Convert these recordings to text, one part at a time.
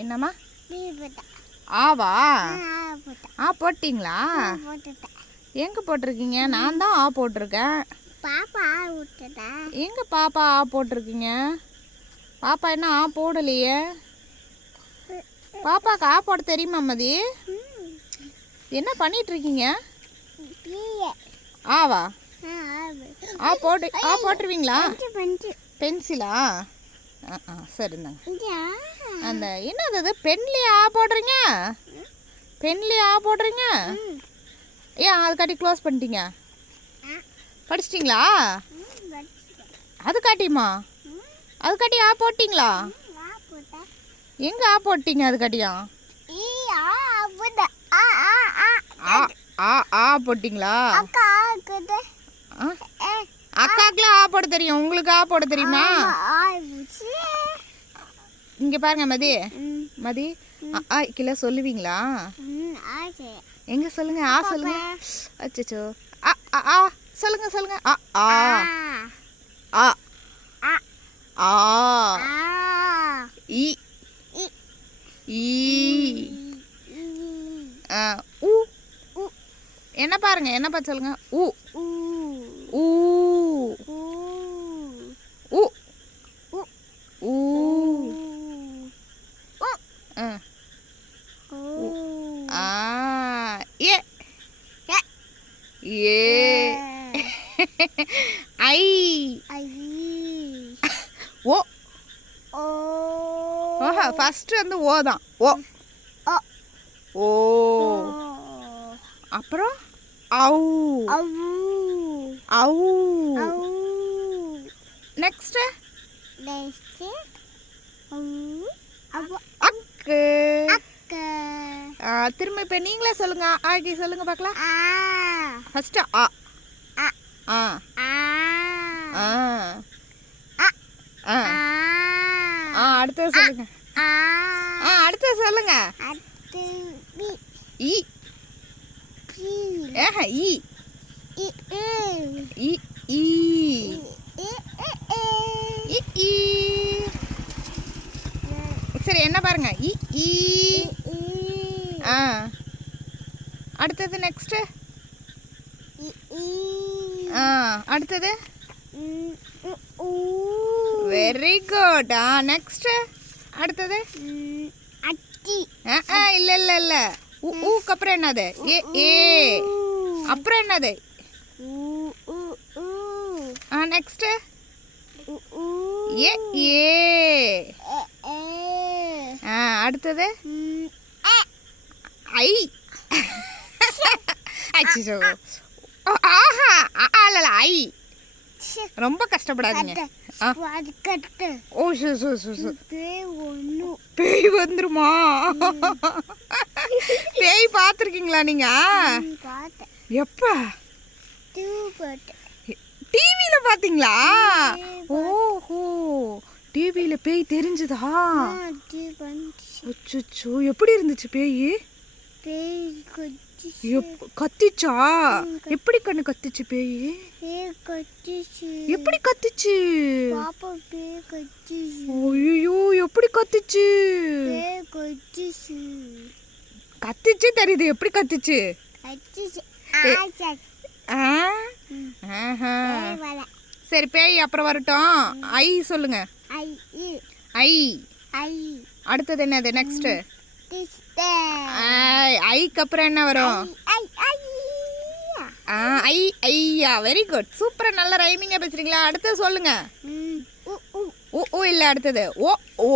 என்னம்மா ஆவா ஆ போட்டிங்களா எங்க போட்டிருக்கீங்க? நான் தான் ஆ போட்டிருக்கேன். எங்க பாப்பா ஆ போட்டிருக்கீங்க? பாப்பா என்ன ஆ போடலையே. பாப்பாக்கு ஆ போட தெரியுமா மதி? என்ன பண்ணிட்டு இருக்கீங்க? ஆவா ஆ போட்டுருவீங்களா? பென்சிலா? சரிந்தாங்க. அந்த என்னது அது பென்லேயே ஆ போடுறீங்க? பென்லேயே ஆ போடுறீங்க? ஏன் அது காட்டி க்ளோஸ் பண்ணிட்டீங்க? படிச்சிட்டிங்களா? அது காட்டியுமா? அது காட்டி ஆ போட்டிங்களா? எங்கே ஆ போட்டீங்க? அது காட்டியா ஆ ஆ போட்டிங்களா? அக்காக்குலாம் ஆ போட தெரியும். உங்களுக்கு ஆ போட தெரியுமா? இங்கே பாருங்க மதி மதி ஆ கிலோ சொல்லுவீங்களா? எங்க சொல்லுங்க ஆ சொல்லுங்க. அச்சோ ஆ ஆ ஆ சொல்லுங்க சொல்லுங்க ஆ ஆ ஆ ஆ இ ஈ ஊ என்ன பாருங்க என்னப்பா சொல்லுங்க ஊ ஊ ஊ ஊ ஏ ஏ ஐ ஓ ஓஹா ஃபர்ஸ்ட் வந்து ஓ தான். ஓ ஓ அப்புறம் ஔ ஔ நெக்ஸ்ட் அக்கு. திரும்ப இப்போ நீங்களே சொல்லுங்க. ஆக்கி சொல்லுங்க பார்க்கலாம். ஃபர்ஸ்ட் ஆ ஆ ஆ ஆ அடுத்தது சொல்லுங்க. அடுத்தது சொல்லுங்க. இ ஏஹா இ இ இ இ சரி என்ன பாருங்க இ ஈ அடுத்தது நெக்ஸ்ட் அடுத்தது வெரி குட். நெக்ஸ்ட் அடுத்தது இல்ல இல்ல இல்ல ஊக்கு அப்புறம் என்னது? ஏ ஏ அப்புறம் என்னது? நெக்ஸ்ட் ஏ ஏ அடுத்தது ஐ அச்சோ ஆஹா அல்ல ஐ ரொம்ப கஷ்டப்படாதீங்க. ஓ பேய் வந்துருமா? பேய் பார்த்துருக்கீங்களா நீங்க? எப்ப டிவியில பாத்தீங்களா? ஓஹோ டிவியில பேய் தெரிஞ்சுதா? அச்சோ எப்படி இருந்துச்சு பேய்? கத்திச்சா? எப்படி கண்ணு கத்திச்சு பேய்? எப்படி கத்திச்சு? ஐயோ எப்படி கத்திச்சு? கத்திச்சு தெரியுது. எப்படி கத்திச்சு? சரி பேய் அப்புறம் வரட்டும். ஐ சொல்லுங்க. ஐ அடுத்தது என்னது? நெக்ஸ்ட் ஐக்கு அப்புறம் என்ன வரும்? ஐ ஐயா வெரி குட் சூப்பரா நல்ல ரைமிங்கா பேசுறீங்களா? அடுத்தது சொல்லுங்க. ஓ இல்ல அடுத்தது ஓ ஓ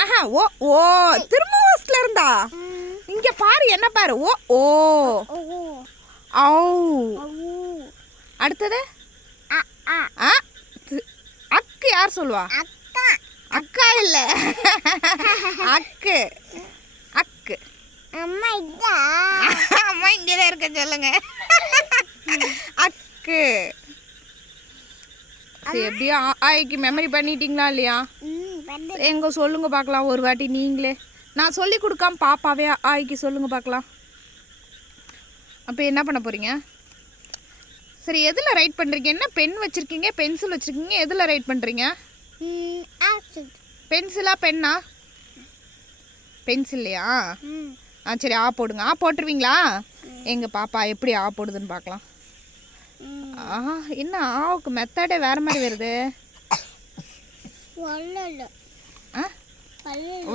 ஆஹா ஓ ஓ திரும்ப ஹோஸ்ட்ல இருந்தா இங்க பாரு என்ன பாரு ஓ ஓ ஔ அடுத்தது அக்கு யார் சொல்லுவா? அக்கா இல்ல அக்கு அக்கு அம்மா இங்கதான் இருக்க சொல்லுங்க. அக்கு சரி எப்படியா ஆய்க்கு மெமரி பண்ணிட்டீங்களா இல்லையா? எங்க சொல்லுங்க பார்க்கலாம் ஒரு வாட்டி நீங்களே. நான் சொல்லி கொடுக்காம பாப்பாவே ஆய்க்கு சொல்லுங்க பார்க்கலாம். அப்போ என்ன பண்ண போறீங்க? சரி, எதில் ரைட் பண்ணுறீங்க? என்ன பென் வச்சுருக்கீங்க, பென்சில் வச்சுருக்கீங்க, எதில் ரைட் பண்ணுறீங்க? பென்சிலா பென்னா? பென்சில்லையா? சரி, ஆ போடுங்க. ஆ போட்டுருவீங்களா? எங்கள் பாப்பா எப்படி ஆ போடுதுன்னு பார்க்கலாம். என்ன ஆவுக்கு மெத்தடே வேறு மாதிரி வருது.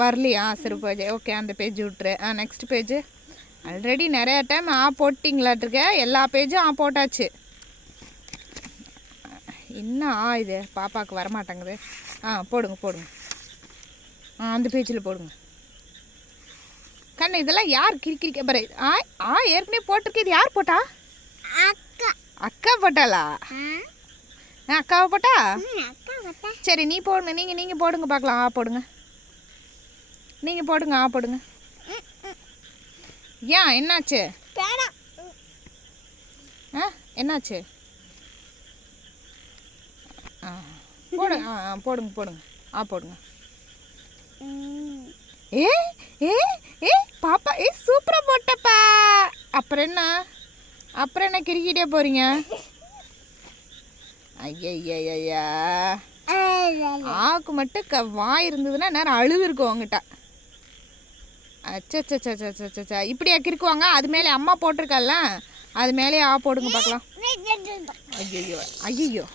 வரலையா? சரி பேஜ் ஓகே, அந்த பேஜ் விட்டுரு. Next page. ஆல்ரெடி நிறையா டைம் ஆ போட்டிங்களாட்டிருக்க. எல்லா பேஜும் ஆ போட்டாச்சு. என்ன இது பாப்பாவுக்கு வரமாட்டேங்குது. போடுங்க போடுங்க. அந்த பேஜில் போடுங்க. கண்ணு இதெல்லாம் யார் கிரிக்கிரிக்க பாரு. ஏற்கனவே போட்டிருக்கு. இது யார் போட்டா? அக்கா போட்டாளா? அக்காவை போட்டா? சரி, நீ போடுங்க. நீங்கள் போடுங்க பார்க்கலாம். ஆ போடுங்க. நீங்கள் போடுங்க. ஆ போடுங்க. ஏன் என்னாச்சு? என்னாச்சு? போடுங்க. போடுங்க போடுங்க. ஆ போடுங்க. ஏ ஏ ஏ பாப்பா சூப்பராக போட்டப்பா. அப்புறம் என்ன கிரிக்கிட்டே போகிறீங்க? ஐயா ஆக்கு மட்டும் வாய் இருந்ததுன்னா நேரம் அழுது இருக்கும் உங்ககிட்ட. அச்சா இப்படியா கிறுக்குவாங்க? அது மேலே அம்மா போட்டிருக்கல்ல, அது மேலேயே ஆ போடுங்க பார்க்கலாம். ஐயோ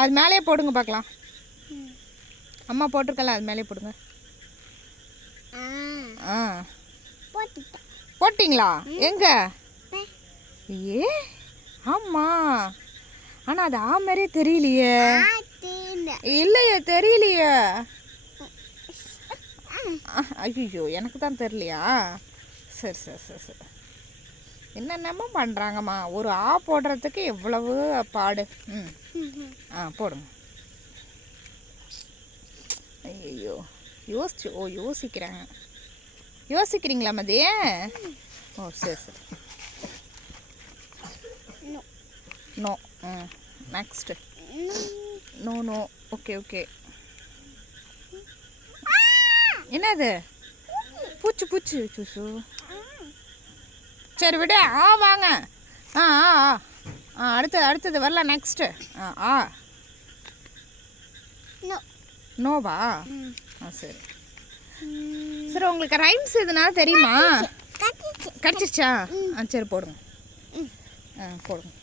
அது மேலேயே போடுங்க பார்க்கலாம். அம்மா போட்டிருக்கல, அது மேலேயே போடுங்க. போட்டிங்களா? எங்க? ஆமாம், ஆனால் அது ஆ மாதிரியே தெரியலையே. இல்லையே, தெரியலையே. ஐயோ, எனக்கு தான் தெரியலையா? சரி. என்னென்னமோ பண்ணுறாங்கம்மா. ஒரு ஆ போடுறதுக்கு எவ்வளவு பாடு. போடுங்க. ஐயோ யோசிக்கிறீங்களா மதிய? சரி. நோ. நெக்ஸ்ட். நோ. ஓகே. என்னது? பூச்சி சூசு. சரி விடு. வாங்க. அடுத்தது வரலாம். நெக்ஸ்ட்டு. நோவா? சரி. உங்களுக்கு ரைம்ஸ் எதுனா தெரியுமா? கிடச்சிருச்சா? சரி போடுங்க. போடுங்க.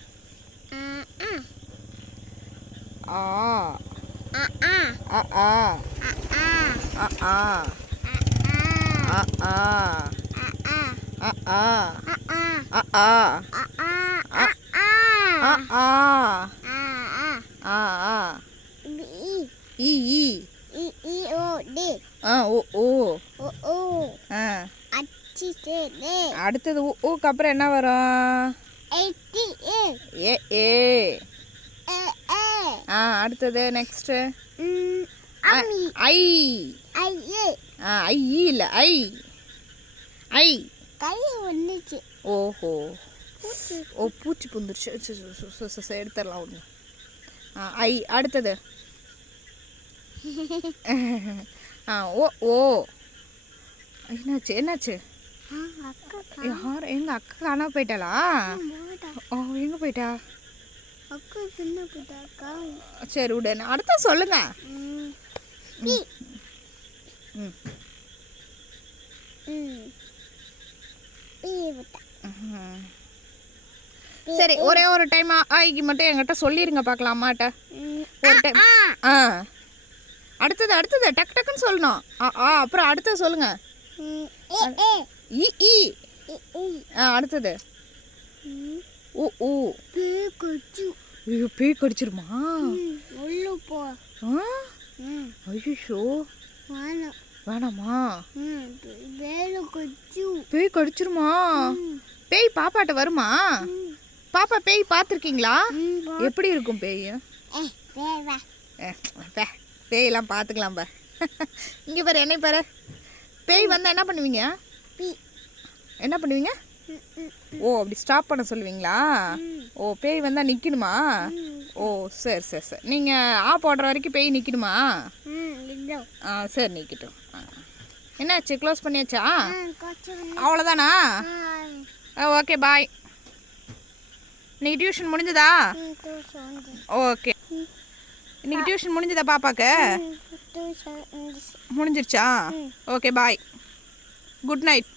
அடுத்தது ஊக்கு அப்புறம் என்ன வரும்? அடுத்தது நெக்ஸ்ட். ஐ இல்ல ஐ. ஓஹோ, பூச்சி புந்துருச்சு. எடுத்துடலாம் ஒன்று. ஐ. அடுத்தது ஓ. என்னாச்சு? யார்? எங்க அக்கா காணாம போயிட்டாளா? எங்க போயிட்டா? சரி விடு. அடுத்த சொல்லுங்க. சரி, ஒரே ஒரு டைம் ஆய்க்கு மட்டும் என்கிட்ட சொல்லிருங்க பார்க்கலாம். அம்மாட்ட ஒரு டைம். அடுத்தது டக்குன்னு சொல்லணும். அப்புறம் அடுத்தது சொல்லுங்க. அடுத்தது பேய் கடிச்சிருமா? ஐயோ வேணாமா? பேய் கடிச்சிருமா? பேய் பாப்பாட்ட வருமா? பாப்பா பேய் பார்த்துருக்கீங்களா? எப்படி இருக்கும் பேய்? பேயெல்லாம் பார்த்துக்கலாம். இங்கே பாரு, என்னை பாரு. பேய் வந்தால் என்ன பண்ணுவீங்க? அப்படி ஸ்டாப் பண்ண சொல்லுவீங்களா? பேய் வந்தால் நிற்கணுமா? சரி. நீங்கள் போடுற வரைக்கும் பேய் நிற்கணுமா? சரி, நிற்கட்டும். என்னாச்சு? க்ளோஸ் பண்ணியாச்சா? அவ்வளோதானா? ஓகே, பாய். இன்னைக்கு டியூஷன் முடிஞ்சதா? ஓகே. இன்னைக்கு டியூஷன் முடிஞ்சதா பாப்பாக்கு? முடிஞ்சிருச்சா? Okay bye. Good night.